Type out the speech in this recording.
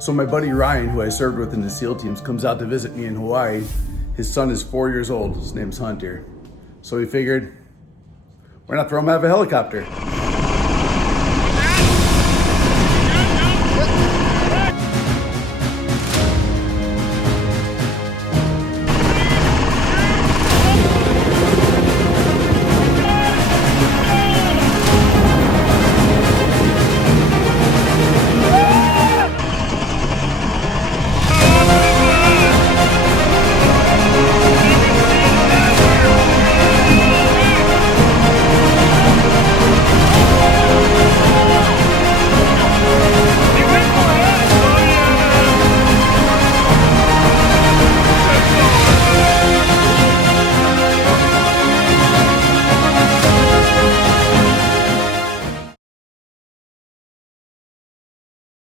So my buddy Ryan, who I served with in the SEAL teams, comes out to visit me in Hawaii. His son is 4 years old. His name's Hunter. So we figured, why not throw him out of a helicopter?